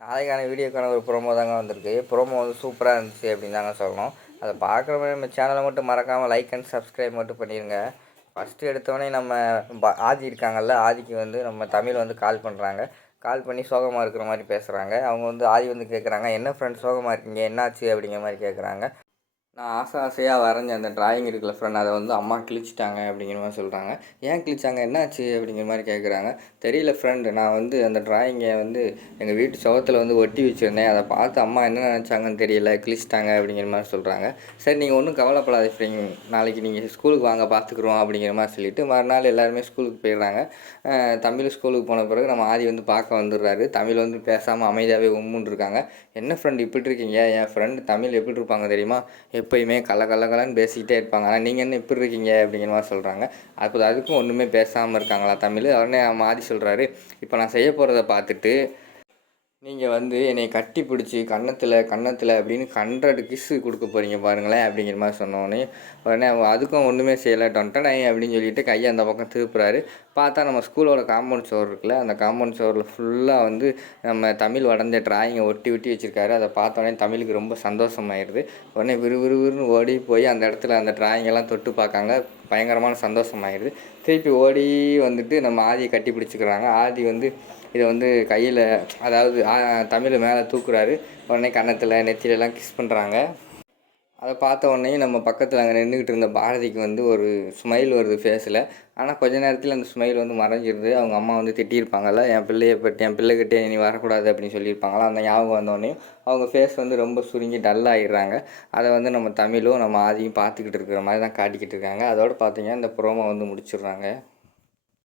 நாளைக்கான வீடியோக்கான ஒரு ப்ரோமோ தாங்க வந்திருக்கு. ப்ரோமோ வந்து சூப்பராக இருந்துச்சு அப்படின்னு தாங்க சொல்லணும். அதை பார்க்குற மாதிரி நம்ம சேனலை மட்டும் மறக்காமல் லைக் அண்ட் சப்ஸ்கிரைப் மட்டும் பண்ணிடுங்க ஃபஸ்ட்டு எடுத்தோடனே நம்ம ப- ஆதி இருக்காங்கல்ல ஆதிக்கு வந்து நம்ம தமிழ் வந்து கால் பண்ணுறாங்க கால் பண்ணி சோகமாக இருக்கிற மாதிரி பேசுகிறாங்க அவங்க வந்து ஆதி வந்து கேட்குறாங்க என்ன ஃப்ரெண்ட் சோகமாக இருக்கீங்க? என்னாச்சு? அப்படிங்கிற மாதிரி கேட்குறாங்க நான் ஆசை ஆசையாக வரைஞ்ச அந்த டிராயிங் இருக்குல்ல ஃப்ரெண்ட் அதை வந்து அம்மா கிழிச்சிட்டாங்க அப்படிங்கிற மாதிரி சொல்கிறாங்க ஏன் கிழிச்சாங்க? என்னாச்சு? அப்படிங்கிற மாதிரி கேட்குறாங்க தெரியல ஃப்ரெண்டு நான் வந்து அந்த டிராயிங்கை வந்து எங்கள் வீட்டு சுகத்தில் வந்து ஒட்டி வச்சுருந்தேன். அதை பார்த்து அம்மா என்ன நினச்சாங்கன்னு தெரியல. கிழிச்சிட்டாங்க அப்படிங்கிற மாதிரி சொல்கிறாங்க சரி நீங்கள் ஒன்றும் கவலைப்படாத ஃப்ரெண்ட் நாளைக்கு நீங்கள் ஸ்கூலுக்கு வாங்க பார்த்துக்குறோம் அப்படிங்கிற மாதிரி சொல்லிட்டு மறுநாள் எல்லாருமே ஸ்கூலுக்கு போயிடுறாங்க. தமிழ் ஸ்கூலுக்கு போன பிறகு நம்ம ஆதி வந்து பார்க்க வந்துடுறாரு. தமிழ் வந்து பேசாமல் அமைதியாகவே உம்முன்னு இருக்காங்க என்ன ஃப்ரெண்ட் இப்படி இருக்கீங்க? என் ஃப்ரெண்டு தமிழ் எப்படி இருப்பாங்க தெரியுமா? எப்பயுமே கல கல கலன்னு பேசிக்கிட்டே இருப்பாங்க. ஆனால் நீங்கள் என்ன இப்படி இருக்கீங்க அப்படிங்கிற மாதிரி சொல்கிறாங்க அப்போ அதுக்கும் ஒன்றுமே பேசாமல் இருக்காங்களா தமிழ்? உடனே நம்ம சொல்கிறாரு இப்போ நான் செய்ய போகிறத பார்த்துட்டு நீங்கள் வந்து என்னை கட்டி பிடிச்சி கன்னத்தில் கன்னத்தில் அப்படின்னு ஹண்ட்ரட் கிஸ்ஸு கொடுக்க போகிறீங்க பாருங்களேன் அப்படிங்கிற மாதிரி சொன்னோன்னே உடனே அவன் அதுக்கும் ஒன்றுமே செய்யலை டொண்டனை அப்படின்னு சொல்லிட்டு கையை அந்த பக்கம் திருப்புறாரு. பார்த்தா நம்ம ஸ்கூலோட காம்பவுண்ட் சோர் இருக்குல்ல அந்த காம்பவுண்ட் சோரில் ஃபுல்லாக வந்து நம்ம தமிழ் வடந்த டிராயிங்கை ஒட்டி ஒட்டி வச்சுருக்காரு. அதை பார்த்தோன்னே தமிழுக்கு ரொம்ப சந்தோஷமாயிருது. உடனே விறுவிறுவிறுன்னு ஓடி போய் அந்த இடத்துல அந்த டிராயிங்கெல்லாம் தொட்டு பார்க்காங்க. பயங்கரமான சந்தோஷமாயிடுது. திருப்பி ஓடி வந்துட்டு நம்ம ஆதியை கட்டி பிடிச்சிக்கிறாங்க. ஆதி வந்து இதை வந்து கையில் அதாவது தமிழ் மேலே தூக்குறாரு. உடனே கன்னத்தில் நெத்திலெல்லாம் கிஸ் பண்ணுறாங்க அதை பார்த்த உடனே நம்ம பக்கத்தில் அங்கே நின்றுக்கிட்டு இருந்த பாரதிக்கு வந்து ஒரு ஸ்மைல் வருது ஃபேஸில் ஆனால் கொஞ்ச நேரத்தில் அந்த ஸ்மைல் வந்து மறைஞ்சிருது. அவங்க அம்மா வந்து திட்டியிருப்பாங்கல்ல என் பிள்ளையை பற்றி என் பிள்ளைகிட்டே நீ வரக்கூடாது அப்படின்னு சொல்லியிருப்பாங்களா? அந்த ஞாபகம் வந்தோடனே அவங்க ஃபேஸ் வந்து ரொம்ப சுருங்கி டல்லாகிடுறாங்க அதை வந்து நம்ம தமிழும் நம்ம ஆதியும் பார்த்துக்கிட்டு இருக்கிற மாதிரி தான் காட்டிக்கிட்டு இருக்காங்க. அதோடு பார்த்தீங்கன்னா இந்த ப்ரோமோ வந்து முடிச்சிடுறாங்க.